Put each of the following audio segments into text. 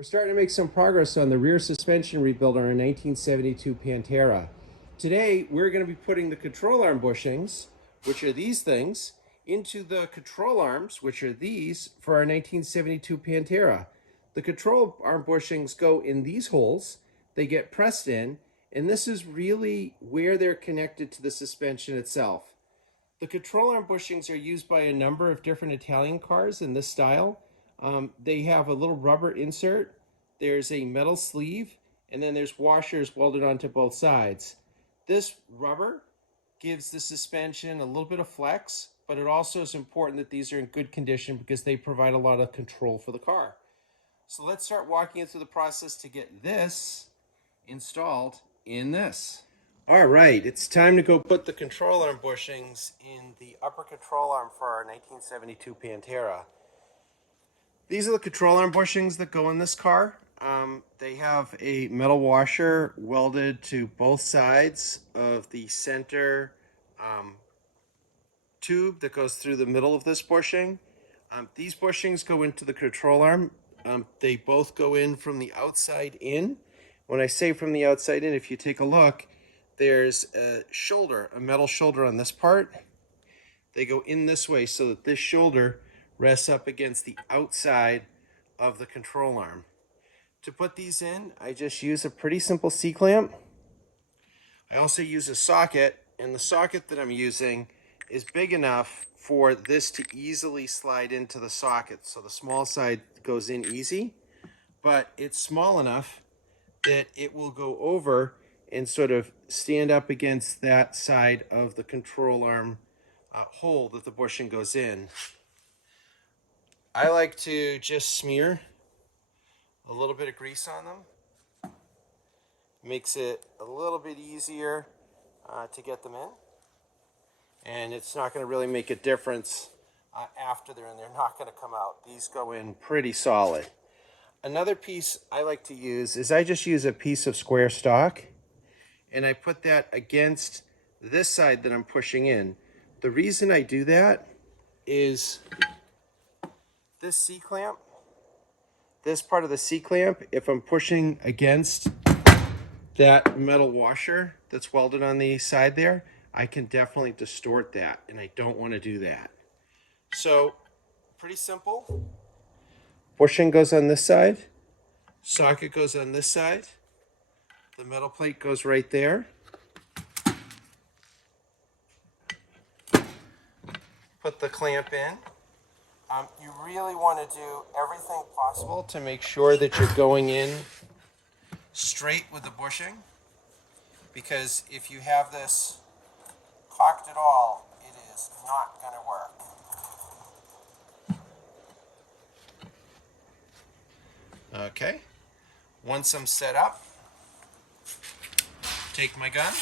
We're starting to make some progress on the rear suspension rebuild on our 1972 Pantera. Today, we're going to be putting the control arm bushings, which are these things, into the control arms, which are these, for our 1972 Pantera. The control arm bushings go in these holes, they get pressed in, and this is really where they're connected to the suspension itself. The control arm bushings are used by a number of different Italian cars in this style. They have a little rubber insert, there's a metal sleeve, and then there's washers welded onto both sides. This rubber gives the suspension a little bit of flex, but it also is important that these are in good condition because they provide a lot of control for the car. So let's start walking through the process to get this installed in this. All right, it's time to go put the control arm bushings in the upper control arm for our 1972 Pantera. These are the control arm bushings that go in this car. They have a metal washer welded to both sides of the center tube that goes through the middle of this bushing. These bushings go into the control arm. They both go in from the outside in. When I say from the outside in, if you take a look, there's a shoulder, a metal shoulder on this part. They go in this way so that this shoulder rests up against the outside of the control arm. To put these in, I just use a pretty simple C-clamp. I also use a socket, and the socket that I'm using is big enough for this to easily slide into the socket. So the small side goes in easy, but it's small enough that it will go over and sort of stand up against that side of the control arm hole that the bushing goes in. I like to just smear a little bit of grease on them. Makes it a little bit easier to get them in. And it's not going to really make a difference after they're in. They're not going to come out. These go in pretty solid. Another piece I like to use is I just use a piece of square stock, and I put that against this side that I'm pushing in. The reason I do that is this C-clamp, this part of the C-clamp, if I'm pushing against that metal washer that's welded on the side there, I can definitely distort that, and I don't want to do that. So, pretty simple. Bushing goes on this side, socket goes on this side, the metal plate goes right there. Put the clamp in. You really want to do everything possible to make sure that you're going in straight with the bushing, because if you have this cocked at all, it is not going to work. Okay, once I'm set up, take my gun,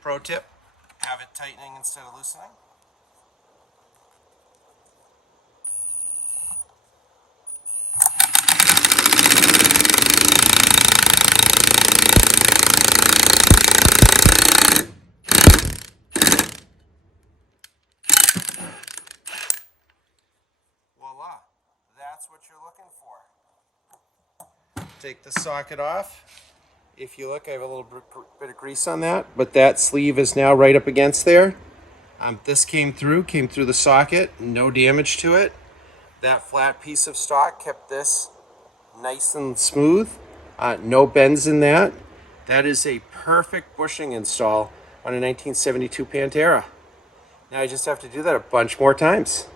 pro tip, have it tightening instead of loosening. Voila, that's what you're looking for. Take the socket off. If you look, I have a little bit of grease on that, but that sleeve is now right up against there. This came through the socket, no damage to it. That flat piece of stock kept this nice and smooth. No bends in that. That is a perfect bushing install on a 1972 Pantera. Now I just have to do that a bunch more times.